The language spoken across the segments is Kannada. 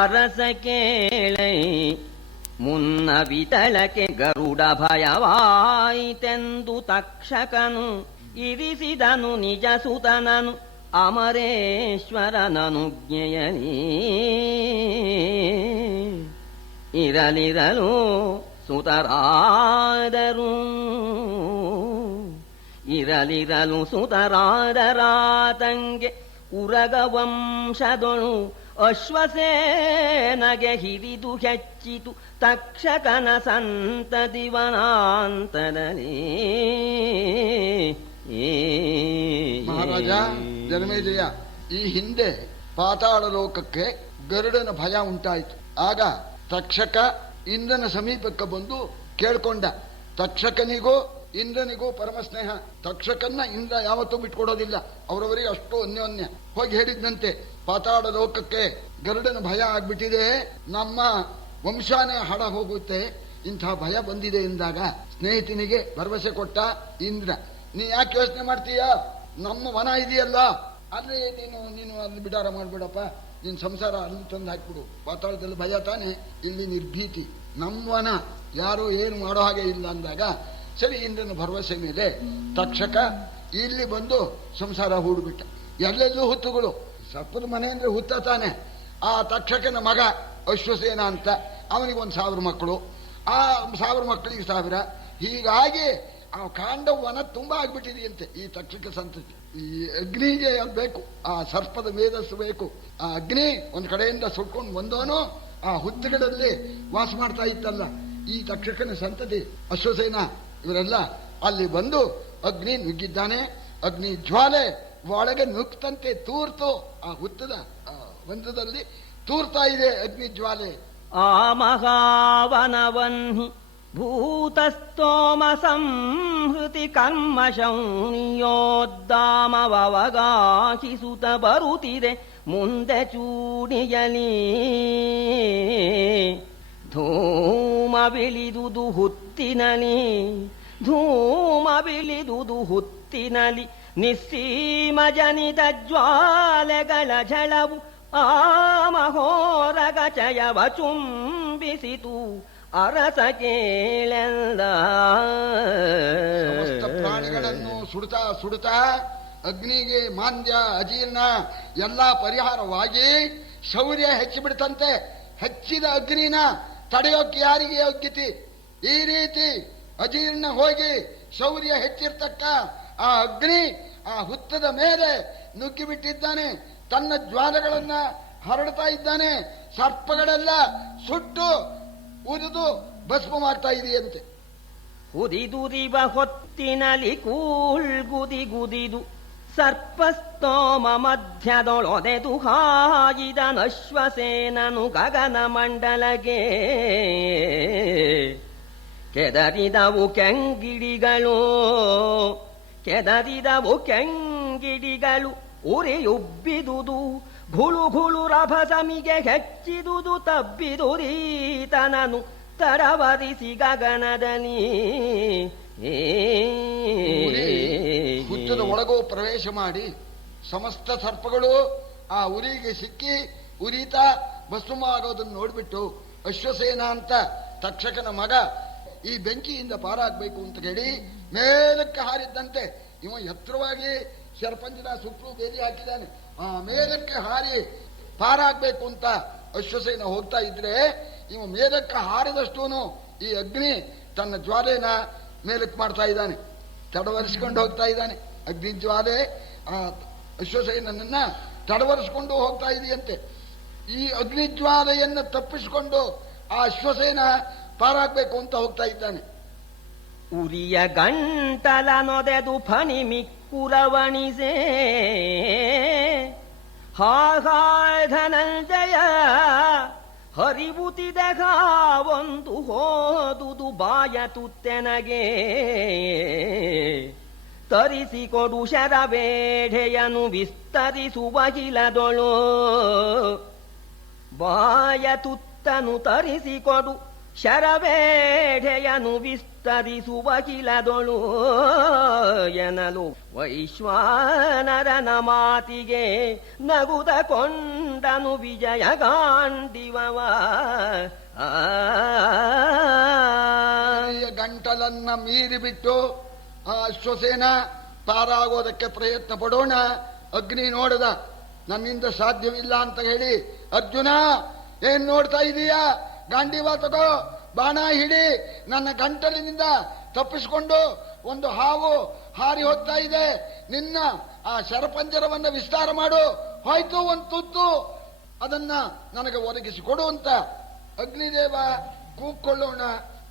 ಅರಸ ಕೇಳೈ ಮುನ್ನ ವಿತಳಕೆ ಗರುಡ ಭಯವಾಯಿತೆಂದು ತಕ್ಷಕನು ಇರಿಸಿದನು ನಿಜ ಸುತನನು ಅಮರೇಶ್ವರನನುಜ್ಞೆಯಲಿ. ಇರಲಿರಲು ಸುತರಾದರು ಇರಲಿರಲು ಸುತರಾದರಾತಂಗೆ ಉರಗವಂಶದೊಳು ಅಶ್ವಸೇನಗೆ ಹಿರಿದು ಹೆಚ್ಚಿತು ತಕ್ಷಕನ ಸಂತತಿವನಾಂತರಲಿ. ಮಹಾರಾಜ ಜನಮೇಜಯ, ಈ ಹಿಂದೆ ಪಾತಾಳ ಲೋಕಕ್ಕೆ ಗರುಡನ ಭಯ ಉಂಟಾಯಿತು. ಆಗ ತಕ್ಷಕ ಇಂದ್ರನ ಸಮೀಪಕ್ಕೆ ಬಂದು ಕೇಳ್ಕೊಂಡ. ತಕ್ಷಕನಿಗೂ ಇಂದ್ರನಿಗೂ ಪರಮ ಸ್ನೇಹ. ತಕ್ಷಕನ್ನ ಇಂದ್ರ ಯಾವತ್ತೂ ಬಿಟ್ಕೊಡೋದಿಲ್ಲ, ಅವರವರಿಗೆ ಅಷ್ಟು ಅನ್ಯೋನ್ಯ. ಹೋಗಿ ಹೇಳಿದ್ನಂತೆ, ಪಾತಾಳ ಲೋಕಕ್ಕೆ ಗರುಡನ ಭಯ ಆಗ್ಬಿಟ್ಟಿದೆ, ನಮ್ಮ ವಂಶಾನೇ ಹಡ ಹೋಗುತ್ತೆ, ಇಂಥ ಭಯ ಬಂದಿದೆ ಎಂದಾಗ ಸ್ನೇಹಿತನಿಗೆ ಭರವಸೆ ಕೊಟ್ಟ ಇಂದ್ರ. ನೀ ಯಾಕೆ ಯೋಚನೆ ಮಾಡ್ತೀಯ, ನಮ್ಮ ವನ ಇದೆಯಲ್ಲ, ಅಲ್ಲಿ ನೀನು ಅಲ್ಲಿ ಬಿಡಾರ ಮಾಡ್ಬಿಡಪ್ಪ, ನಿನ್ ಸಂಸಾರ ಅಲ್ಲಿ ತಂದು ಹಾಕ್ಬಿಡು, ಪಾತಾಳದಲ್ಲಿ ಭಯ ತಾನೆ, ಇಲ್ಲಿ ನಿರ್ಭೀತಿ, ನಮ್ಮ ವನ, ಯಾರು ಏನು ಮಾಡೋ ಹಾಗೆ ಇಲ್ಲ ಅಂದಾಗ ಸರಿ ಇಂದ್ರನ ಭರವಸೆ ಮೇಲೆ ತಕ್ಷಕ ಇಲ್ಲಿ ಬಂದು ಸಂಸಾರ ಹೂಡ್ಬಿಟ್ಟ. ಎಲ್ಲೆಲ್ಲೂ ಹುತ್ತುಗಳು, ಸರ್ಪದ ಮನೆ ಅಂದ್ರೆ ಹುತ್ತ ತಾನೆ. ಆ ತಕ್ಷಕನ ಮಗ ಅಶ್ವಸೇನ ಅಂತ, ಅವನಿಗೆ 1,000 ಮಕ್ಕಳು, ಆ 1,000 ಮಕ್ಕಳಿಗೆ 1,000. ಹೀಗಾಗಿ ಆ ಕಾಂಡವನ ತುಂಬಾ ಆಗ್ಬಿಟ್ಟಿದೆಯಂತೆ ಈ ತಕ್ಷಕ ಸಂತತಿ. ಈ ಅಗ್ನಿಗೆ ಬೇಕು, ಆ ಸರ್ಪದ ಮೇಧಸ್ಸು ಬೇಕು. ಆ ಅಗ್ನಿ ಒಂದ್ ಕಡೆಯಿಂದ ಸುಟ್ಕೊಂಡು ಬಂದವನು ಆ ಹುತ್ತುಗಳಲ್ಲಿ ವಾಸ ಮಾಡ್ತಾ ಇತ್ತಲ್ಲ, ಈ ತಕ್ಷಕನ ಸಂತತಿ ಅಶ್ವಸೇನ ಇವರೆಲ್ಲ ಅಲ್ಲಿ ಬಂದು ಅಗ್ನಿ ನುಗ್ಗಿದ್ದಾನೆ. ಅಗ್ನಿ ಜ್ವಾಲೆ ಒಳಗೆ ನುಗ್ತಂತೆ ತೂರ್ತು, ಆ ಹುತ್ತದ ಬಂಧದಲ್ಲಿ ತೂರ್ತಾ ಇದೆ ಅಗ್ನಿ ಜ್ವಾಲೆ. ಆ ಮಹಾವನವನ್ಹಿ ಭೂತಸ್ತೋಮ ಸಂಹೃತಿ ಕರ್ಮ ಶೌನಿಯೋದ್ದಾಮವಗಾಹಿಸುತ್ತ ಬರುತ್ತಿದೆ ಮುಂದೆ ಚೂಡಿಯಲಿ. ಧೂಮ ಬಿಳಿದುದು ಹುತ್ತಿನಲಿ, ಧೂಮ ಬಿಳಿದುದು ಹುತ್ತಿನಲಿ, ನಿಸ್ಸೀಮ ಜನಿತ ಜ್ವಾಲೆಗಳ ಝಳವು ಆ ಮಹೋರಗ ಚಯವ ಚುಂಬಿಸಿತು ಅರಸ ಕೇಳೆಲ್ಲ. ಸಮಸ್ತ ಪ್ರಾಣಿಗಳನ್ನು ಸುಡುತ್ತಾ ಸುಡುತ್ತಾ ಅಗ್ನಿಗೆ ಮಾಂದ್ಯ ಅಜೀರ್ಣ ಎಲ್ಲ ಪರಿಹಾರವಾಗಿ ಶೌರ್ಯ ಹೆಚ್ಚಿಬಿಡ್ತಂತೆ. ಹೆಚ್ಚಿದ ಅಗ್ನಿನ ತಡೆಯೋಕೆ ಯಾರಿಗೆ ಯೋಗ್ಯತೆ? ಈ ರೀತಿ ಅಜೀರ್ಣ ಹೋಗಿ ಶೌರ್ಯ ಹೆಚ್ಚಿರ್ತಕ್ಕ ಆ ಅಗ್ನಿ ಆ ಹುತ್ತದ ಮೇಲೆ ನುಗ್ಗಿಬಿಟ್ಟಿದ್ದಾನೆ, ತನ್ನ ಜ್ವಾಲೆಗಳನ್ನ ಹರಡ್ತಾ ಇದ್ದಾನೆ. ಸರ್ಪಗಳೆಲ್ಲ ಸುಟ್ಟು ಉರಿದು ಭಸ್ಮ ಮಾಡ್ತಾ ಇದೆಯಂತೆ. ಉದಿದುರಿವ ಹೊತ್ತಿನಲಿ ಕೂಳ್ಗುದಿಗುದಿದು ಸರ್ಪಸ್ತೋಮ ಮಧ್ಯದೊಳೊದೆದು ಹಾಯಿದನಶ್ವಸೇನನು ಗಗನ ಮಂಡಲಗೆ. ಕೆದರಿದವು ಕೆಂಗಿಡಿಗಳು, ಕೆದರಿದವು ಕೆಂಗಿಡಿಗಳು, ಉರಿಯುಬ್ಬಿದುದು ಘುಳು ಘುಳು ರಭಸಮಿಗೆ ಹೆಚ್ಚಿದುದು ತಬ್ಬಿದುರೀತನನು ತಡವರಿಸಿ ಗಗನದಲ್ಲಿ. ಹುತ್ತದ ಒಳಗೂ ಪ್ರವೇಶ ಮಾಡಿ ಸಮಸ್ತ ಸರ್ಪಗಳು ಆ ಉರಿಗೆ ಸಿಕ್ಕಿ ಉರಿತಾ ಭಸ್ಮವಾಗೋದನ್ನು ನೋಡ್ಬಿಟ್ಟು ಅಶ್ವಸೇನ ಅಂತ ತಕ್ಷಕನ ಮಗ ಈ ಬೆಂಕಿಯಿಂದ ಪಾರಾಗಬೇಕು ಅಂತ ಹೇಳಿ ಮೇಲಕ್ಕೆ ಹಾರಿದ್ದಂತೆ. ಇವ ಎತ್ತರವಾಗಿ ಶರಪಂಜನ ಸುತ್ತಲೂ ಬೇಲಿ ಹಾಕಿದ್ದಾನೆ. ಆ ಮೇಲಕ್ಕೆ ಹಾರಿ ಪಾರಾಗಬೇಕು ಅಂತ ಅಶ್ವಸೇನ ಹೋಗ್ತಾ ಇದ್ರೆ ಇವ ಮೇಲಕ್ಕೆ ಹಾರಿದಷ್ಟೂ ಈ ಅಗ್ನಿ ತನ್ನ ಜ್ವಾಲೆನ ಮೇಲಕ್ಕೆ ಮಾಡ್ತಾ ಇದ್ದಾನೆ, ತಡವರಿಸಿಕೊಂಡು ಹೋಗ್ತಾ ಇದ್ದಾನೆ. ಅಗ್ನಿ ಜ್ವಾಲೆ ಆ ಅಶ್ವಸೇನನ್ನ ತಡವರಿಸಿಕೊಂಡು ಹೋಗ್ತಾ ಇದೆಯಂತೆ. ಈ ಅಗ್ನಿ ಜ್ವಾಲೆಯನ್ನು ತಪ್ಪಿಸಿಕೊಂಡು ಆ ಅಶ್ವಸೇನ ಪಾರಾಗಬೇಕು ಅಂತ ಹೋಗ್ತಾ ಇದ್ದಾನೆ. ಉರಿಯ ಗಂಟಲ ನೊದೆದು ಫಣಿ ಮಿಕ್ಕುರವಣಿಸೆ ಹಾಯ್ ಧನಂಜಯ ಹರಿಬುತಿದೆಗ ಒಂದು ಹೋದುದು ಬಾಯ ತುತ್ತೆನಗೆ. ತರಿಸಿಕೊಡು ಶರಬೇಢೆಯನು ವಿಸ್ತರಿಸುವ ಹಿಲದೊಳು, ಬಾಯ ತುತ್ತನು ತರಿಸಿಕೊಡು ಶರವೇಢೆಯನು ವಿಸ್ತರಿಸುವ ಕಿಲದೊಳು ಎನಲು ವೈಶ್ವಾನರನ ಮಾತಿಗೆ ನಗುದ ಕೊಂಡನು ವಿಜಯ ಗಾಂಡಿವವ ಗಂಟಲನ್ನ ಮೀರಿ ಬಿಟ್ಟು ಆ ಅಶ್ವಸೇನ ಪಾರಾಗೋದಕ್ಕೆ ಪ್ರಯತ್ನ ಪಡೋಣ. ಅಗ್ನಿ ನೋಡದ, ನನ್ನಿಂದ ಸಾಧ್ಯವಿಲ್ಲ ಅಂತ ಹೇಳಿ, ಅರ್ಜುನ ಏನ್ ನೋಡ್ತಾ ಇದೀಯಾ, ಗಾಂಡೀವ ತಗೋ, ಬಾಣ ಹಿಡಿ, ನನ್ನ ಗಂಟಲಿನಿಂದ ತಪ್ಪಿಸಿಕೊಂಡು ಒಂದು ಹಾವು ಹಾರಿ ಹೋಗ್ತಾ ಇದೆ, ನಿನ್ನ ಆ ಶರಪಂಜರವನ್ನ ವಿಸ್ತಾರ ಮಾಡು, ಹೋಯ್ತು ಒಂದು ತುತ್ತು ಅದನ್ನ ನನಗೆ ಒದಗಿಸಿಕೊಡು ಅಂತ ಅಗ್ನಿದೇವ ಕೂಕ್ಕೊಳ್ಳೋಣ.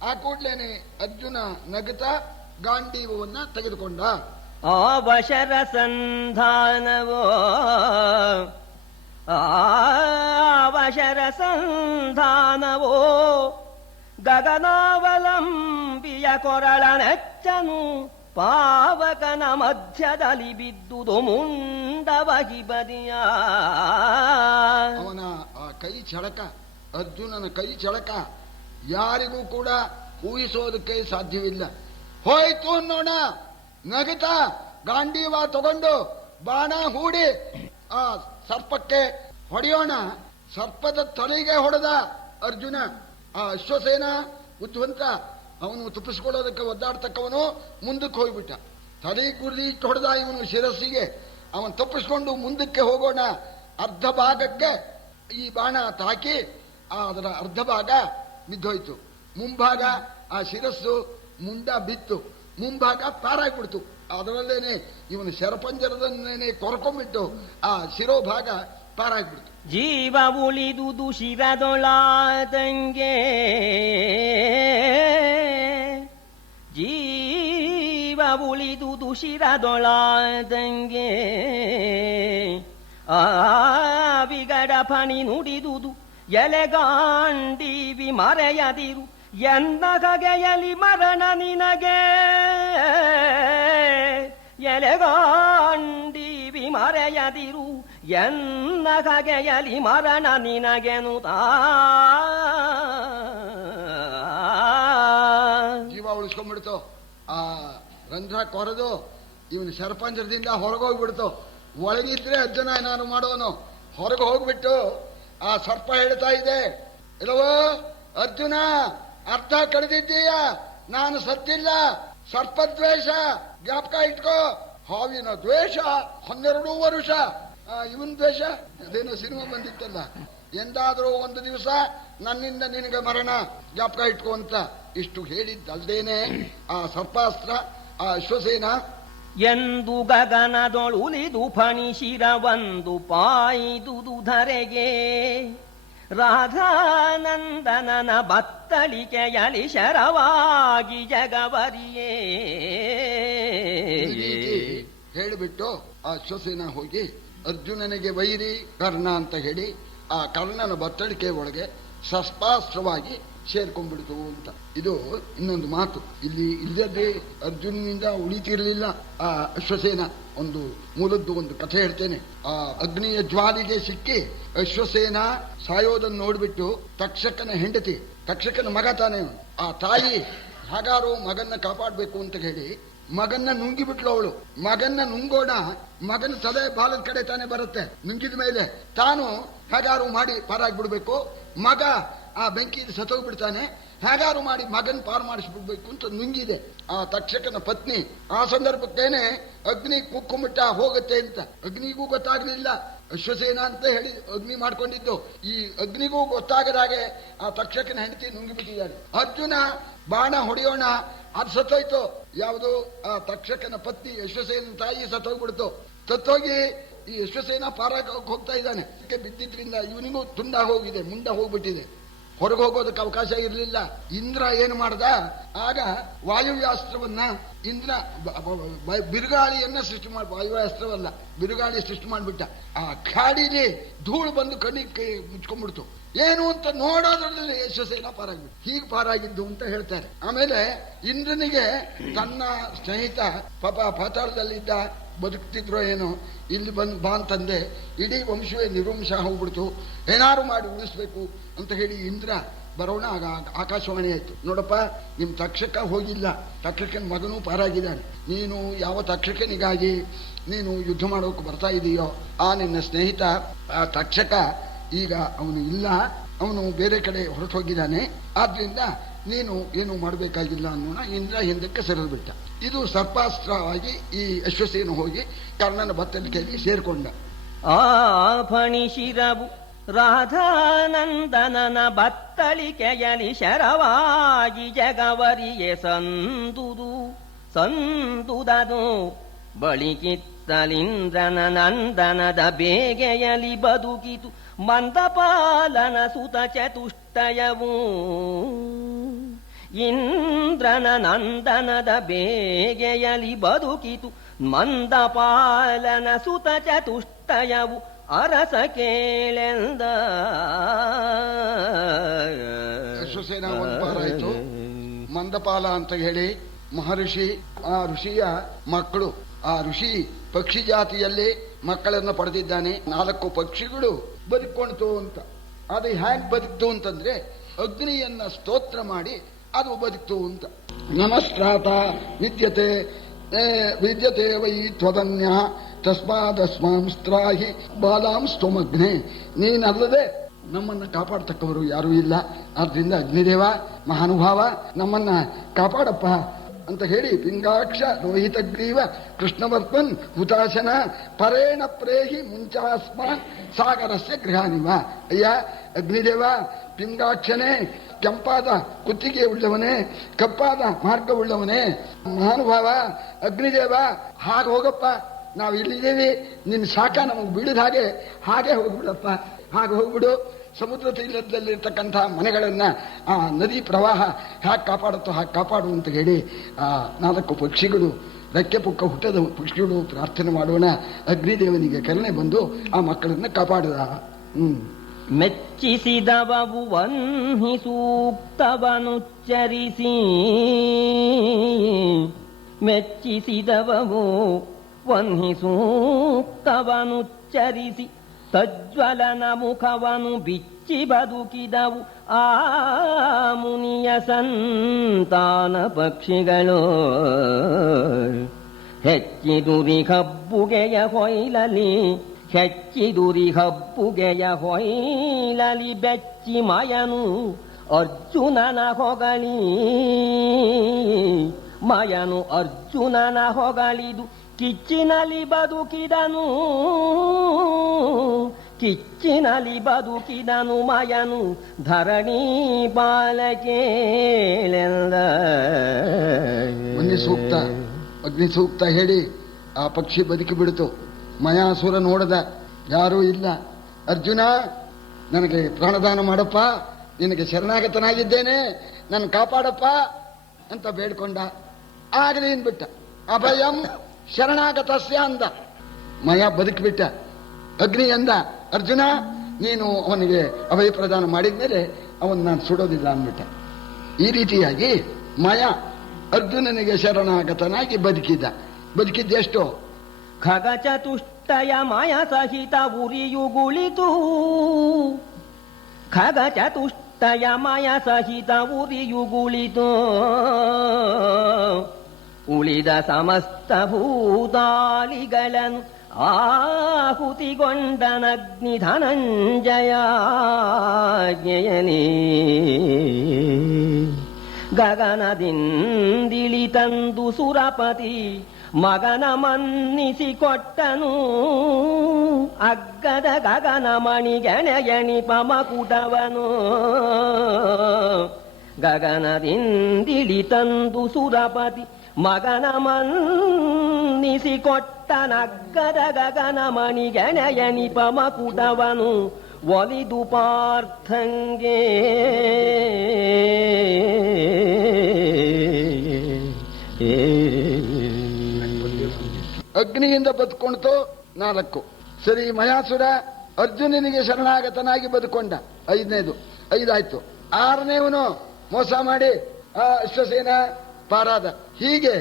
ಆ ಕೂಡ್ಲೇನೆ ಅರ್ಜುನ ನಗುತ್ತಾ ಗಾಂಡೀವನ್ನ ತೆಗೆದುಕೊಂಡ. ಅವಶರ ಸಂಧಾನವೋ ಅವಶರ ಸಂಧಾನವೋ ಗಗನಾವಲಂಬಿಯ ಕೊರಳನೆಚ್ಚನು ಪಾವಕನ ಮಧ್ಯದಲ್ಲಿ ಬಿದ್ದುದು ಮುಂಡವಾಗಿ ಬದಿಯ. ಅವನ ಆ ಕೈ ಚಳಕ, ಅರ್ಜುನನ ಕೈ ಚಳಕ ಯಾರಿಗೂ ಕೂಡ ಊಹಿಸೋದಕ್ಕೆ ಸಾಧ್ಯವಿಲ್ಲ. ಹೋಯ್ತು ಅನ್ನೋಣ, ನಗಿತಾ ಗಾಂಡೀವ ತಗೊಂಡು ಬಾಣ ಹೂಡಿ ಆ ಸರ್ಪಕ್ಕೆ ಹೊಡೆಯೋಣ. ಸರ್ಪದ ತಲೆಗೆ ಹೊಡೆದ ಅರ್ಜುನ. ಆ ಅಶ್ವಸೇನ ಬುದ್ಧಿವಂತ, ಅವನು ತಪ್ಪಿಸ್ಕೊಳ್ಳೋದಕ್ಕೆ ಒದ್ದಾಡ್ತಕ್ಕವನು ಮುಂದಕ್ಕೆ ಹೋಗ್ಬಿಟ್ಟ. ತಲೆ ಗುರಿ ಹೊಡೆದ ಇವನು ಶಿರಸ್ಸಿಗೆ. ಅವನು ತಪ್ಪಿಸ್ಕೊಂಡು ಮುಂದಕ್ಕೆ ಹೋಗೋಣ. ಅರ್ಧ ಭಾಗಕ್ಕೆ ಈ ಬಾಣ ತಾಕಿ ಅದರ ಅರ್ಧ ಭಾಗ ಬಿದ್ದೋಯ್ತು. ಮುಂಭಾಗ ಆ ಶಿರಸ್ಸು ಮುಂಡ ಬಿತ್ತು, ಮುಂಭಾಗ ಪಾರಾಗ್ಬಿಡ್ತು. ಅದರಲ್ಲೇನೆ ಇವನು ಶರಪಂಜರದನ್ನೇನೆ ಕೊರ್ಕೊಂಡ್ಬಿಟ್ಟು ಆ ಶಿರೋಭಾಗ ಪಾರಾಗ್ಬಿಡ್ತು. ಜೀವ ಉಳಿದುದು ಶಿರದೊಳಾದಂಗೆ, ಜೀವ ಉಳಿದುದು ಶಿರದೊಳಾದಂಗೆ, ಆ ವಿಗಡ ಫಣಿ ನುಡಿದುದು ಎಲೆಗಾಂಡೀವಿ ಮರೆಯದಿರು, ಎನ್ನ ಕಗೆಯಲಿ ಮರಣ ನಿನಗೆ, ಎಲೆಗಾಂಡೀವಿ ಮರೆಯದಿರು, ಎನ್ನ ಕಗೆಯಲಿ ಮರಣ ನಿನಗೆನುತಾ. ಜೀವ ಉಳಿಸ್ಕೊಂಡ್ಬಿಡ್ತು. ಆ ರಂಧ್ರ ಕೊರೆದು ಇವನು ಶರಪಂಜರದಿಂದ ಹೊರಗೋಗ್ಬಿಡ್ತು. ಒಳಗಿದ್ರೆ ಅರ್ಜುನ ಏನಾದ್ರು ಮಾಡೋನು, ಹೊರಗೆ ಹೋಗ್ಬಿಟ್ಟು ಆ ಸರ್ಪ ಹೇಳ್ತಾ ಇದೆ, ಇಲ್ಲವೋ ಅರ್ಜುನ, ಅರ್ಥ ಕಳೆದಿದ್ದೀಯ, ನಾನು ಸತ್ತಿಲ್ಲ, ಸರ್ಪದ್ವೇಷ ಜ್ಞಾಪಕ ಇಟ್ಕೋ. ಹಾವಿನ ದ್ವೇಷ 12 ವರುಷ, ಇವನ್ ದ್ವೇಷ ಅದೇನೋ ಸಿನಿಮಾ ಬಂದಿತ್ತಲ್ಲ, ಎಂದಾದರೂ ಒಂದು ದಿವಸ ನನ್ನಿಂದ ನಿನಗೆ ಮರಣ, ಜ್ಞಾಪಕ ಇಟ್ಕೋ ಅಂತ ಇಷ್ಟು ಹೇಳಿದ್ದಲ್ದೇನೆ ಆ ಸರ್ಪಾಸ್ತ್ರ ಆ ಅಶ್ವಸೇನ ಎಂದು ಗಗನದೊಳುಲಿದು ಫಣಿಶಿರವಂದು ಪಾಯಿದುದು ಧರೆಗೆ, ರಾಧಾನಂದನನ ಬತ್ತಳಿಕೆಯಲಿ ಶರವಾಗಿ ಜಗವರಿಯೇ. ಹೇಳಿಬಿಟ್ಟು ಆ ಅಶ್ವಸೇನ ಹೋಗಿ ಅರ್ಜುನನಿಗೆ ವೈರಿ ಕರ್ಣ ಅಂತ ಹೇಳಿ ಆ ಕರ್ಣನ ಬತ್ತಳಿಕೆ ಒಳಗೆ ಶಸ್ತ್ರಾಸ್ತ್ರವಾಗಿ ಸೇರ್ಕೊಂಡ್ಬಿಡ್ತು ಅಂತ. ಇದು ಇನ್ನೊಂದು ಮಾತು. ಇಲ್ಲಿ ಇಲ್ಲದೆ ಅರ್ಜುನನಿಂದ ಉಳಿತಿರ್ಲಿಲ್ಲ ಆ ಅಶ್ವಸೇನ. ಒಂದು ಮೂಲದ್ದು ಒಂದು ಕಥೆ ಹೇಳ್ತೇನೆ. ಆ ಅಗ್ನಿಯ ಜ್ವಾಲಿಗೆ ಸಿಕ್ಕಿ ಅಶ್ವಸೇನ ಸಾಯೋದನ್ನು ನೋಡ್ಬಿಟ್ಟು ತಕ್ಷಕನ ಹೆಂಡತಿ, ತಕ್ಷಕನ ಮಗ ತಾನೇ, ಆ ತಾಯಿ ಹಾಗಾರು ಮಗನ್ನ ಕಾಪಾಡಬೇಕು ಅಂತ ಹೇಳಿ ಮಗನ್ನ ನುಂಗಿಬಿಟ್ಲು ಅವಳು. ಮಗನ್ನ ನುಂಗೋಣ, ಮಗನ ತಲೆ ಬಾಲದ ಕಡೆ ತಾನೇ ಬರುತ್ತೆ, ನುಂಗಿದ ಮೇಲೆ ತಾನು ಹೇಗಾರು ಮಾಡಿ ಪಾರಾಗ್ಬಿಡ್ಬೇಕು, ಮಗ ಆ ಬೆಂಕಿ ಸತ್ತೋಗ್ಬಿಡ್ತಾನೆ, ಹೇಗಾರು ಮಾಡಿ ಮಗನ್ ಪಾರು ಮಾಡಿಸ್ಬಿಡ್ಬೇಕು ಅಂತ ನುಂಗಿದೆ ಆ ತಕ್ಷಕನ ಪತ್ನಿ. ಆ ಸಂದರ್ಭಕ್ಕೇನೆ ಅಗ್ನಿ ಕುಕ್ಕೊಂಬಿಟ್ಟ ಹೋಗುತ್ತೆ ಅಂತ. ಅಗ್ನಿಗೂ ಗೊತ್ತಾಗ್ಲಿಲ್ಲ, ಅಶ್ವಸೇನ ಅಂತ ಹೇಳಿ ಅಗ್ನಿ ಮಾಡ್ಕೊಂಡಿದ್ದು. ಈ ಅಗ್ನಿಗೂ ಗೊತ್ತಾಗದಾಗೆ ಆ ತಕ್ಷಕನ ಹೆಂಡತಿ ನುಂಗಿಬಿಟ್ಟಿದ್ದಾಳೆ. ಅರ್ಜುನ ಬಾಣ ಹೊಡೆಯೋಣ, ಅದು ಸತ್ತೋಯ್ತು. ಯಾವುದು ಆ ತಕ್ಷಕನ ಪತ್ನಿ ಅಶ್ವಸೇನ ತಾಯಿ ಸತ್ತೋಗ್ಬಿಡ್ತು. ಸತ್ತೋಗಿ ಈ ಅಶ್ವಸೇನ ಪಾರಾಗ ಹೋಗ್ತಾ ಇದ್ದಾನೆ. ಬಿದ್ದಿದ್ರಿಂದ ಇವನಿಗೂ ತುಂಡ ಹೋಗಿದೆ, ಮುಂಡ ಹೋಗ್ಬಿಟ್ಟಿದೆ, ಹೊರಗೆ ಹೋಗೋದಕ್ಕೆ ಅವಕಾಶ ಇರಲಿಲ್ಲ. ಇಂದ್ರ ಏನು ಮಾಡ್ದ, ಆಗ ವಾಯುವ್ಯಾಸ್ತ್ರವನ್ನ ಇಂದ್ರ ಬಿರುಗಾಳಿಯನ್ನ ಸೃಷ್ಟಿ ಮಾಡಿ, ವಾಯುವ್ಯಾಸ್ತ್ರವಲ್ಲ ಬಿರುಗಾಳಿ ಸೃಷ್ಟಿ ಮಾಡಿಬಿಟ್ಟ. ಆ ಖಾಡಿಲಿ ಧೂಳು ಬಂದು ಕಣ್ಣಿಗೆ ಮುಚ್ಕೊಂಡ್ಬಿಡ್ತು. ಏನು ಅಂತ ನೋಡೋದ್ರಲ್ಲಿ ಯಶಸ್ಸೇನ ಪಾರಾಗ್ಬಿಟ್ಟು ಹೀಗೆ ಪಾರಾಗಿದ್ದು ಅಂತ ಹೇಳ್ತಾರೆ. ಆಮೇಲೆ ಇಂದ್ರನಿಗೆ ತನ್ನ ಸ್ನೇಹಿತ ಪಾಪ ಪಾತಾಳದಲ್ಲಿದ್ದ, ಬದುಕ್ತಿದ್ರೋ ಏನೋ, ಇಲ್ಲಿ ಬಂದು ಬಾ ಅಂತಂದೆ, ಇಡೀ ವಂಶವೇ ನಿರ್ವಂಶ ಹೋಗ್ಬಿಡ್ತು, ಏನಾರು ಮಾಡಿ ಉಳಿಸ್ಬೇಕು ಅಂತ ಹೇಳಿ ಇಂದ್ರ ಬರೋಣ. ಆಗ ಆಕಾಶವಾಣಿ ಆಯ್ತು, ನೋಡಪ್ಪ ನಿಮ್ ತಕ್ಷಕ ಹೋಗಿಲ್ಲ, ತಕ್ಷಕನ ಮಗನೂ ಪಾರಾಗಿದ್ದಾನೆ. ನೀನು ಯಾವ ತಕ್ಷಕನಿಗಾಗಿ ನೀನು ಯುದ್ಧ ಮಾಡೋಕೆ ಬರ್ತಾ ಇದೀಯೋ ಆ ನಿನ್ನ ಸ್ನೇಹಿತ ಆ ತಕ್ಷಕ ಈಗ ಅವನು ಇಲ್ಲ, ಅವನು ಬೇರೆ ಕಡೆ ಹೊರಟು ಹೋಗಿದ್ದಾನೆ. ಆದ್ರಿಂದ ನೀನು ಏನು ಮಾಡಬೇಕಾಗಿಲ್ಲ ಅನ್ನೋಣ. ಇಂದ್ರ ಹಿಂದಕ್ಕೆ ಸರಿದು ಬಿಟ್ಟ. ಇದು ಸರ್ಪಾಸ್ತ್ರವಾಗಿ ಈ ಅಶ್ವಸೇನ ಹೋಗಿ ಕರ್ಣನ ಬತ್ತಲಿಕೆಯಲ್ಲಿ ಸೇರ್ಕೊಂಡ. ಆ ಫಣಿಶಿರವು ರಾಧಾನಂದನನ ಬತ್ತಳಿಕೆಯಲಿ ಶರವಾಗಿ ಜಗವರಿಯೇ ಸಂದುದದು ಬಳಿಕಿತ್ತಲಿಂದ್ರನ ನಂದನದ ಬೇಗೆಯಲಿ ಬದುಕಿತು ಮಂದಪಾಲನ ಸುತ ಚತುಷ್ಟಯವು. ಇಂದ್ರನ ನಂದನದ ಬೇಗೆಯಲಿ ಬದುಕಿತು ಮಂದಪಾಲನ ಸುತ ಚತುಷ್ಟಯವು. ಅರಸ ಕೇಳೆಂದ ಅಶ್ವಸೇನ ಒಂದು ಪಾರ ಆಯ್ತು. ಮಂದಪಾಲ ಅಂತ ಹೇಳಿ ಮಹರ್ಷಿ, ಆ ಋಷಿಯ ಮಕ್ಕಳು. ಆ ಋಷಿ ಪಕ್ಷಿ ಜಾತಿಯಲ್ಲಿ ಮಕ್ಕಳನ್ನು ಪಡೆದಿದ್ದಾನೆ. 4 ಪಕ್ಷಿಗಳು ಬದುಕೊಳ್ತು ಅಂತ. ಅದು ಹ್ಯಾಂಗ್ ಬದುಕ್ತು ಅಂತಂದ್ರೆ ಅಗ್ನಿಯನ್ನ ಸ್ತೋತ್ರ ಮಾಡಿ ಅದು ಬದುಕ್ತು ಅಂತ. ನಮಸ್ತ್ರಾತ ವಿದ್ಯತೆ ವಿದ್ಯತೆ ವೈ ತ್ವದನ್ಯ ತಸ್ಮಾದಸ್ಮಾಂ ಸ್ತ್ರಾಹಿ ಬಾಲಾಂ ಸ್ತೋಮಗ್ನೆ. ನೀನಲ್ಲದೆ ನಮ್ಮನ್ನ ಕಾಪಾಡತಕ್ಕವರು ಯಾರೂ ಇಲ್ಲ. ಆದ್ರಿಂದ ಅಗ್ನಿದೇವ ಮಹಾನುಭಾವ ನಮ್ಮನ್ನ ಕಾಪಾಡಪ್ಪ ಅಂತ ಹೇಳಿ ಪಿಂಗಾಕ್ಷ ರೋಹಿತಗ್ರೀವ ಕೃಷ್ಣವರ್ಪನ್ ಹುತಾಶನ ಪರೇಣ ಪ್ರೇಹಿ ಮುಂಚಾಸ್ಮಾನ್ ಸಾಗರಸ್ಯ ಗೃಹಾನಿವ. ಅಯ್ಯ ಅಗ್ನಿದೇವ, ಪಿಂಗಾಕ್ಷನೇ, ಕೆಂಪಾದ ಕುತ್ತಿಗೆ ಉಳ್ಳವನೇ, ಕಪ್ಪಾದ ಮಾರ್ಗವುಳ್ಳವನೇ, ಮಹಾನುಭಾವ ಅಗ್ನಿದೇವ, ಹಾಗೆ ಹೋಗಪ್ಪ, ನಾವು ಇಲ್ಲಿದ್ದೇವೆ, ನಿನ್ನ ಶಾಖ ನಮಗೆ ಬೀಳದ ಹಾಗೆ ಹೋಗ್ಬಿಡಪ್ಪ, ಹಾಗೆ ಹೋಗ್ಬಿಡು. ಸಮುದ್ರ ತೀರದಲ್ಲಿರ್ತಕ್ಕಂಥ ಮನೆಗಳನ್ನ ಆ ನದಿ ಪ್ರವಾಹ ಹ್ಯಾಕೆ ಕಾಪಾಡುತ್ತೋ ಹಾಗೆ ಕಾಪಾಡು ಅಂತ ಹೇಳಿ ಆ 4 ಪಕ್ಷಿಗಳು, ರೆಕ್ಕೆ ಪುಕ್ಕ ಹುಟ್ಟದ ಪಕ್ಷಿಗಳು ಪ್ರಾರ್ಥನೆ ಮಾಡೋಣ. ಅಗ್ನಿದೇವನಿಗೆ ಕರುಣೆ ಬಂದು ಆ ಮಕ್ಕಳನ್ನ ಕಾಪಾಡಿದ. ಮೆಚ್ಚಿಸಿದವವು ವನ್ಹಿ ಸೂಕ್ತವನುಚ್ಚರಿಸಿ, ಮೆಚ್ಚಿಸಿದವವು ವನ್ಹಿ ಸೂಕ್ತವನುಚ್ಚರಿಸಿ ತಜ್ವಲನ ಮುಖವನು ಬಿಚ್ಚಿ ಬದುಕಿದವು ಆ ಮುನಿಯ ಸಂತಾನ ಪಕ್ಷಿಗಳು. ಹೆಚ್ಚಿದುರಿ ಹಬ್ಬುಗೆಯ ಹೊಯ್ಲಲಿ, ಹೆಚ್ಚಿದುರಿ ಹಬ್ಬುಗೆಯ ಹೊಯ್ಲಲಿ ಬೆಚ್ಚಿ ಮಯನು ಅರ್ಜುನನ ಹೊಗಳಿ, ಮಯನು ಅರ್ಜುನನ ಹೊಗಳಿದು ಕಿಚ್ಚಿನಲಿ ಬದುಕಿದನು, ಕಿಚ್ಚಿನಲಿ ಬದುಕಿದನು ಮಯನು ಧರಣಿ ಬಾಲಕೇಳೆಂದ. ಅಗ್ನಿ ಸೂಕ್ತ ಹೇಳಿ ಆ ಪಕ್ಷಿ ಬದುಕಿ ಬಿಡಿತು. ಮಯಾಸುರ ನೋಡದ, ಯಾರೂ ಇಲ್ಲ. ಅರ್ಜುನ, ನನಗೆ ಪ್ರಾಣದಾನ ಮಾಡಪ್ಪ, ನಿನಗೆ ಶರಣಾಗತನಾಗಿದ್ದೇನೆ, ನನ್ನ ಕಾಪಾಡಪ್ಪ ಅಂತ ಬೇಡ್ಕೊಂಡ. ಆಗಲಿ ಬಿಟ್ಟ. ಅಭಯಂ ಶರಣಾಗತಸ್ಯ ಅಂದ. ಮಯ ಬದುಕಿಬಿಟ್ಟ. ಅಗ್ನಿ ಅಂದ, ಅರ್ಜುನ ನೀನು ಅವನಿಗೆ ಅಭಯ ಪ್ರದಾನ ಮಾಡಿದ್ಮೇಲೆ ಅವನ್ ನಾನು ಸುಡೋದಿಲ್ಲ ಅಂದ್ಬಿಟ್ಟ. ಈ ರೀತಿಯಾಗಿ ಮಯ ಅರ್ಜುನನಿಗೆ ಶರಣಾಗತನಾಗಿ ಬದುಕಿದ್ದೆಷ್ಟು? ಖಗಚತುಷ್ಟಯ ಮಯ ಸಹಿತ ಉರಿಯುಗುಳಿತು, ಖಗಚತುಷ್ಟಯ ಮಯ ಸಹಿತ ಉರಿಯುಗುಳಿತು. ಉಳಿದ ಸಮಸ್ತ ಭೂತಾಲಿಗಳನ್ನು ಆಹುತಿಗೊಂಡನಗ್ನಿ ಧನಂಜಯಾಜ್ಞೆಯನೇ. ಗಗನದಿಂದಿಳಿ ತಂದು ಸುರಪತಿ ಮಗನ ಮನ್ನಿಸಿಕೊಟ್ಟನು. ಅಗ್ಗದ ಗಗನ ಮಣಿಗೆಣೆಯಣಿಪ ಮಕುಟವನು. ಗಗನದಿಂದಿಳಿ ತಂದು ಸುರಪತಿ ಮಗನ ಮನ್ನಿಸಿಕೊಟ್ಟನಗ್ಗದ ಗಗನ ಮಣಿಗೆಣೆಯಣಿಪ ಮಕುಟವನು. ಒಲಿದು ಪಾರ್ಥಂಗೆ ಅಗ್ನಿಯಿಂದ ಬದುಕೊಂಡ್ತು 4. ಸರಿ, ಮಯಾಸುರ ಅರ್ಜುನನಿಗೆ ಶರಣಾಗತನಾಗಿ ಬದುಕೊಂಡ. 5ನೇದು 5 ಆಯ್ತು. 6ನೇವನು ಮೋಸ ಮಾಡಿ ಆ ಅಶ್ವಸೇನ ಪಾರಾದ. ಹೀಗೆ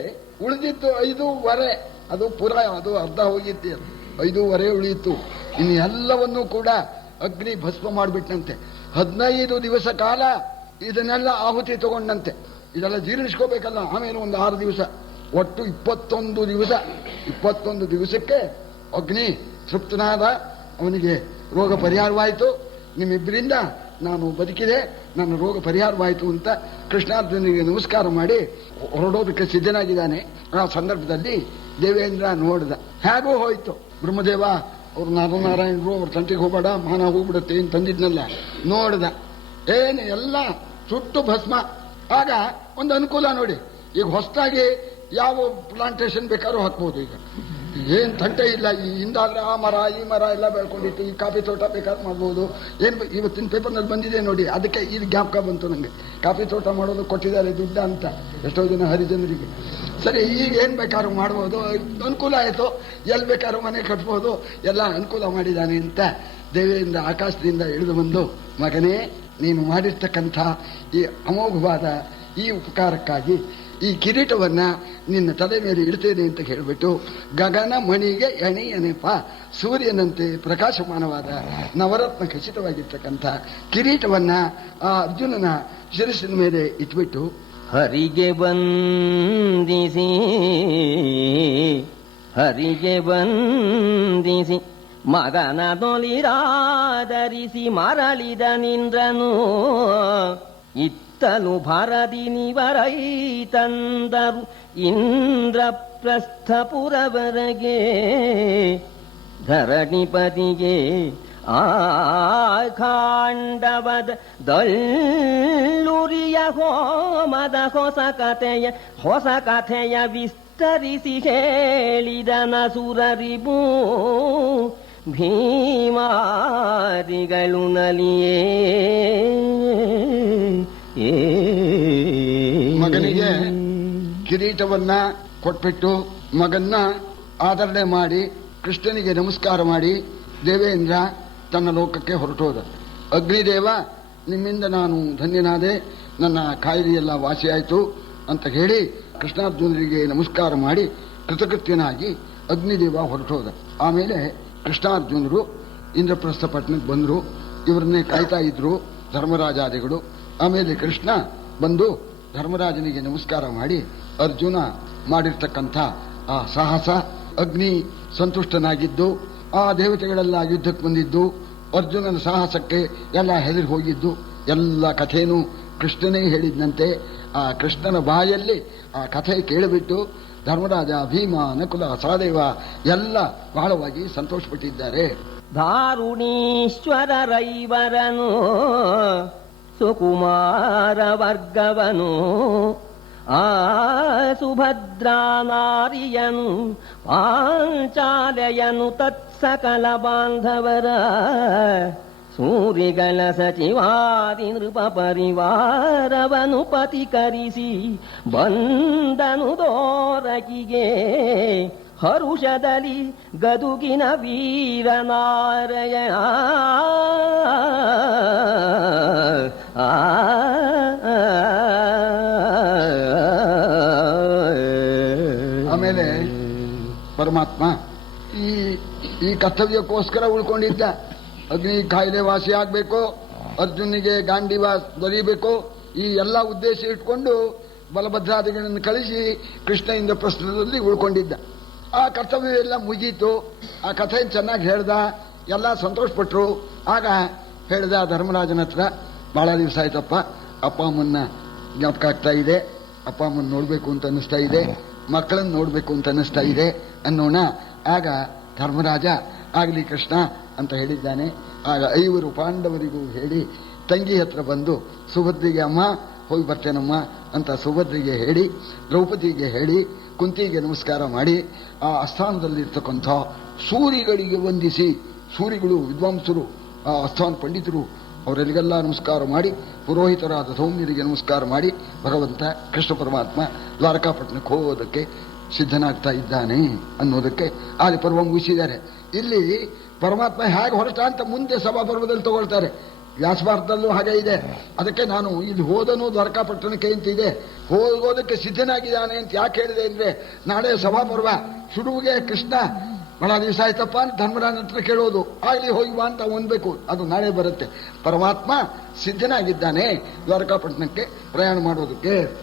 ಉಳಿದಿತ್ತು 5.5. ಅದು ಪುರ, ಅದು ಅರ್ಧ ಹೋಗಿತ್ತು, 5.5 ಉಳಿಯಿತು. ಇನ್ನು ಎಲ್ಲವನ್ನೂ ಕೂಡ ಅಗ್ನಿ ಭಸ್ಮ ಮಾಡಿಬಿಟ್ಟಂತೆ. 15 ದಿವಸ ಕಾಲ ಇದನ್ನೆಲ್ಲ ಆಹುತಿ ತಗೊಂಡಂತೆ. ಇದೆಲ್ಲ ಜೀರ್ಣಿಸ್ಕೋಬೇಕಲ್ಲ. ಆಮೇಲೆ ಒಂದು 6 ದಿವಸ, ಒಟ್ಟು 21 ದಿವಸ. 21 ದಿವಸಕ್ಕೆ ಅಗ್ನಿ ತೃಪ್ತನಾದ. ಅವನಿಗೆ ರೋಗ ಪರಿಹಾರವಾಯಿತು. ನಿಮ್ಮಿಬ್ಬರಿಂದ ನಾನು ಬದುಕಿದೆ, ನನ್ನ ರೋಗ ಪರಿಹಾರವಾಯಿತು ಅಂತ ಕೃಷ್ಣಾರ್ಜುನಿಗೆ ನಮಸ್ಕಾರ ಮಾಡಿ ಹೊರಡೋದಕ್ಕೆ ಸಿದ್ಧನಾಗಿದ್ದಾನೆ. ಆ ಸಂದರ್ಭದಲ್ಲಿ ದೇವೇಂದ್ರ ನೋಡಿದ. ಹೇಗೋ ಹೋಯ್ತು. ಬ್ರಹ್ಮದೇವ ಅವರು ನಾರಾಯಣರು ಅವ್ರ ತಂಟೆಗೆ ಹೋಗಬೇಡ, ಮಾನ ಹೋಗ್ಬಿಡುತ್ತೆ ಅಂತ ತಂದಿದ್ನಲ್ಲ. ನೋಡ್ದ, ಏನು ಎಲ್ಲ ಸುಟ್ಟು ಭಸ್ಮ. ಆಗ ಒಂದು ಅನುಕೂಲ ನೋಡಿ, ಈಗ ಹೊಸದಾಗಿ ಯಾವ ಪ್ಲಾಂಟೇಶನ್ ಬೇಕಾದ್ರೂ ಹಾಕ್ಬೋದು. ಈಗ ಏನ್ ತಂಟೆ ಇಲ್ಲ. ಈ ಹಿಂದಾದ್ರೆ ಆ ಮರ ಈ ಮರ ಎಲ್ಲ ಬೆಳ್ಕೊಂಡಿತ್ತು. ಈ ಕಾಫಿ ತೋಟ ಬೇಕಾದ್ರೆ ಮಾಡ್ಬೋದು. ಏನ್ ಇವತ್ತಿನ ಪೇಪರ್ನಲ್ಲಿ ಬಂದಿದೆ ನೋಡಿ, ಅದಕ್ಕೆ ಇದು ಜ್ಞಾಪಕ ಬಂತು ನನಗೆ. ಕಾಫಿ ತೋಟ ಮಾಡೋದು ಕೊಟ್ಟಿದ್ದಾರೆ ದುಡ್ಡ ಅಂತ ಎಷ್ಟೋ ಜನ ಹರಿಜನರಿಗೆ. ಸರಿ, ಈಗ ಏನ್ ಬೇಕಾದ್ರೂ ಮಾಡ್ಬೋದು, ಅನುಕೂಲ ಆಯಿತು. ಎಲ್ಲಿ ಬೇಕಾದ್ರೂ ಮನೆ ಕಟ್ಬೋದು, ಎಲ್ಲ ಅನುಕೂಲ ಮಾಡಿದ್ದಾನೆ ಅಂತ ದೇವಿಯಿಂದ ಆಕಾಶದಿಂದ ಇಳಿದು ಬಂದು, ಮಗನೇ ನೀನು ಮಾಡಿರ್ತಕ್ಕಂಥ ಈ ಅಮೋಘವಾದ ಈ ಉಪಕಾರಕ್ಕಾಗಿ ಈ ಕಿರೀಟವನ್ನ ನಿನ್ನ ತಲೆ ಮೇಲೆ ಇಡ್ತೇನೆ ಅಂತ ಹೇಳಿಬಿಟ್ಟು, ಗಗನ ಮಣಿಗೆ ಎಣೆಯನೆಪ, ಸೂರ್ಯನಂತೆ ಪ್ರಕಾಶಮಾನವಾದ ನವರತ್ನ ಖಚಿತವಾಗಿರ್ತಕ್ಕಂಥ ಕಿರೀಟವನ್ನ ಆ ಅರ್ಜುನನ ಶಿರಸ್ಸಿನ ಮೇಲೆ ಇಟ್ಬಿಟ್ಟು ಹರಿಗೆ ವಂದಿಸಿ ಮಗನ ದೊಲಿರಾದರಿಸಿ ಮರಳಿದ ನಿಂದ್ರನು. ಇತ್ತಲು ಭರದಿ ನಿವರೈ ತಂದರು ಇಂದ್ರಪ್ರಸ್ಥಪುರವರೆಗೆ. ಧರಣಿಪತಿಗೆ ಆಖಾಂಡವದ ದಲ್ಲುರಿಯ ಹೋಮದ ಹೊಸ ಕಥೆಯ ವಿಸ್ತರಿಸಿ ಹೇಳಿದನ ಸುರರಿಬೂ. ಭೀಮಾದಿಗಳು ನಲಿಯೇ ಮಗನಿಗೆ ಕಿರೀಟವನ್ನ ಕೊಟ್ಬಿಟ್ಟು ಮಗನ್ನ ಆದರಣೆ ಮಾಡಿ ಕೃಷ್ಣನಿಗೆ ನಮಸ್ಕಾರ ಮಾಡಿ ದೇವೇಂದ್ರ ತನ್ನ ಲೋಕಕ್ಕೆ ಹೊರಟೋದ. ಅಗ್ನಿದೇವ, ನಿಮ್ಮಿಂದ ನಾನು ಧನ್ಯನಾದೆ, ನನ್ನ ಕಾಯಿಲೆಯೆಲ್ಲ ವಾಸಿಯಾಯಿತು ಅಂತ ಹೇಳಿ ಕೃಷ್ಣಾರ್ಜುನರಿಗೆ ನಮಸ್ಕಾರ ಮಾಡಿ ಕೃತಕೃತ್ಯನಾಗಿ ಅಗ್ನಿದೇವ ಹೊರಟೋದ. ಆಮೇಲೆ ಕೃಷ್ಣಾರ್ಜುನರು ಇಂದ್ರಪ್ರಸ್ಥ ಪಟ್ಟಣಕ್ಕೆ ಬಂದರು. ಇವರನ್ನೇ ಕಾಯ್ತಾ ಇದ್ರು ಧರ್ಮರಾಜಾದಿಗಳು. ಆಮೇಲೆ ಕೃಷ್ಣ ಬಂದು ಧರ್ಮರಾಜನಿಗೆ ನಮಸ್ಕಾರ ಮಾಡಿ ಅರ್ಜುನ ಮಾಡಿರ್ತಕ್ಕಂಥ ಆ ಸಾಹಸ, ಅಗ್ನಿ ಸಂತುಷ್ಟನಾಗಿದ್ದು, ಆ ದೇವತೆಗಳೆಲ್ಲ ಯುದ್ಧಕ್ಕೆ ಬಂದಿದ್ದು, ಅರ್ಜುನನ ಸಾಹಸಕ್ಕೆ ಎಲ್ಲ ಹೆದರಿ ಹೋಗಿದ್ದು, ಎಲ್ಲ ಕಥೆನೂ ಕೃಷ್ಣನೇ ಹೇಳಿದ್ನಂತೆ. ಆ ಕೃಷ್ಣನ ಬಾಯಲ್ಲಿ ಆ ಕಥೆ ಕೇಳಿಬಿಟ್ಟು ಧರ್ಮರಾಜ, ಭೀಮ, ನಕುಲ, ಸಹದೇವ ಎಲ್ಲ ಬಹಳವಾಗಿ ಸಂತೋಷಪಟ್ಟಿದ್ದಾರೆ. ದಾರುಣೀಶ್ವರ ರೈವರನು ಸುಕುಮಾರ ವರ್ಗವನು ಆ ಸುಭದ್ರಾ ನಾರಿಯನು ಪಾಂಚಾಲಯನು ತತ್ಸಕಲ ಬಾಂಧವರ ಸೂರಿಗಳ ಸಚಿವಾದಿ ನೃಪ ಪರಿವಾರವನು ಪತಿಕರಿಸಿ ಬಂದನು ದೋರಕಿಗೆ. ಹರುಷದಲ್ಲಿ ಗದುಗಿನ ವೀರನಾರಾಯಣ ಆಮೇಲೆ ಪರಮಾತ್ಮ ಈ ಕರ್ತವ್ಯಕ್ಕೋಸ್ಕರ ಉಳ್ಕೊಂಡಿದ್ದ. ಅಗ್ನಿ ಕಾಯಿಲೆ ವಾಸಿ ಆಗ್ಬೇಕು, ಅರ್ಜುನಿಗೆ ಗಾಂಡೀವ ದೊರೀಬೇಕು, ಈ ಎಲ್ಲ ಉದ್ದೇಶ ಇಟ್ಕೊಂಡು ಬಲಭದ್ರಾದಿಗಳನ್ನು ಕಳಿಸಿ ಕೃಷ್ಣ ಇಂದ್ರಪ್ರಸ್ಥದಲ್ಲಿ ಉಳ್ಕೊಂಡಿದ್ದ. ಆ ಕರ್ತವ್ಯ ಎಲ್ಲ ಮುಗೀತು. ಆ ಕಥೆ ಚೆನ್ನಾಗಿ ಹೇಳ್ದ, ಎಲ್ಲ ಸಂತೋಷಪಟ್ರು. ಆಗ ಹೇಳ್ದ ಧರ್ಮರಾಜನ ಹತ್ರ, ಬಹಳ ದಿವಸ ಆಯ್ತಪ್ಪ, ಅಪ್ಪ ಅಮ್ಮನ್ನ ಜ್ಞಾಪಕ ಆಗ್ತಾ ಇದೆ, ಅಪ್ಪ ಅಮ್ಮನ್ನ ನೋಡ್ಬೇಕು ಅಂತ ಅನ್ನಿಸ್ತಾ ಇದೆ, ಮಕ್ಕಳನ್ನು ನೋಡ್ಬೇಕು ಅಂತ ಅನ್ನಿಸ್ತಾ ಇದೆ ಅನ್ನೋಣ. ಆಗ ಧರ್ಮರಾಜ ಆಗಲಿ ಕೃಷ್ಣ ಅಂತ ಹೇಳಿದ್ದಾನೆ. ಆಗ 5 ಪಾಂಡವರಿಗೂ ಹೇಳಿ ತಂಗಿ ಹತ್ರ ಬಂದು ಸುಭದ್ರಿಗೆ, ಅಮ್ಮ ಹೋಗಿ ಬರ್ತೇನಮ್ಮ ಅಂತ ಸುಭದ್ರಿಗೆ ಹೇಳಿ, ದ್ರೌಪದಿಗೆ ಹೇಳಿ, ಕುಂತಿಗೆ ನಮಸ್ಕಾರ ಮಾಡಿ ಆ ಆಸ್ಥಾನದಲ್ಲಿರ್ತಕ್ಕಂಥ ಸೂರಿಗಳಿಗೆ ವಂದಿಸಿ, ಸೂರಿಗಳು ವಿದ್ವಾಂಸರು, ಆ ಆಸ್ಥಾನ ಪಂಡಿತರು, ಅವರೆಲ್ಲಿಗೆಲ್ಲ ನಮಸ್ಕಾರ ಮಾಡಿ, ಪುರೋಹಿತರಾದ ಸೌಮ್ಯರಿಗೆ ನಮಸ್ಕಾರ ಮಾಡಿ ಭಗವಂತ ಕೃಷ್ಣ ಪರಮಾತ್ಮ ದ್ವಾರಕಾಪಟ್ಟಣಕ್ಕೆ ಹೋಗೋದಕ್ಕೆ ಸಿದ್ಧನಾಗ್ತಾ ಇದ್ದಾನೆ ಅನ್ನೋದಕ್ಕೆ ಆದಿ ಪರ್ವ ಮುಗಿಸಿದ್ದಾರೆ. ಇಲ್ಲಿ ಪರಮಾತ್ಮ ಹೇಗೆ ಹೊರಟ ಅಂತ ಮುಂದೆ ಸಭಾಪರ್ವದಲ್ಲಿ ತಗೊಳ್ತಾರೆ. ವ್ಯಾಸಭಾರತದಲ್ಲೂ ಹಾಗೆ ಇದೆ. ಅದಕ್ಕೆ ನಾನು ಇಲ್ಲಿ ಹೋದನು ದ್ವಾರಕಾಪಟ್ಟಣಕ್ಕೆ ಅಂತಿದೆ, ಹೋಗೋದಕ್ಕೆ ಸಿದ್ಧನಾಗಿದ್ದಾನೆ ಅಂತ ಯಾಕೆ ಹೇಳಿದೆ ಅಂದ್ರೆ, ನಾಳೆ ಸಭಾಪರ್ವ ಶುರುವಿಗೆ ಕೃಷ್ಣ ಬಹಳ ದಿವಸ ಆಯ್ತಪ್ಪ ಅಂತ ಧರ್ಮರಾಜನ ಹತ್ರ ಕೇಳೋದು, ಆಗ್ಲಿ ಹೋಗಿ ಬಾ ಅಂತ ಹೊಂದ್ಬೇಕು. ಅದು ನಾಳೆ ಬರುತ್ತೆ. ಪರಮಾತ್ಮ ಸಿದ್ಧನಾಗಿದ್ದಾನೆ ದ್ವಾರಕಾಪಟ್ಟಣಕ್ಕೆ ಪ್ರಯಾಣ ಮಾಡೋದಕ್ಕೆ.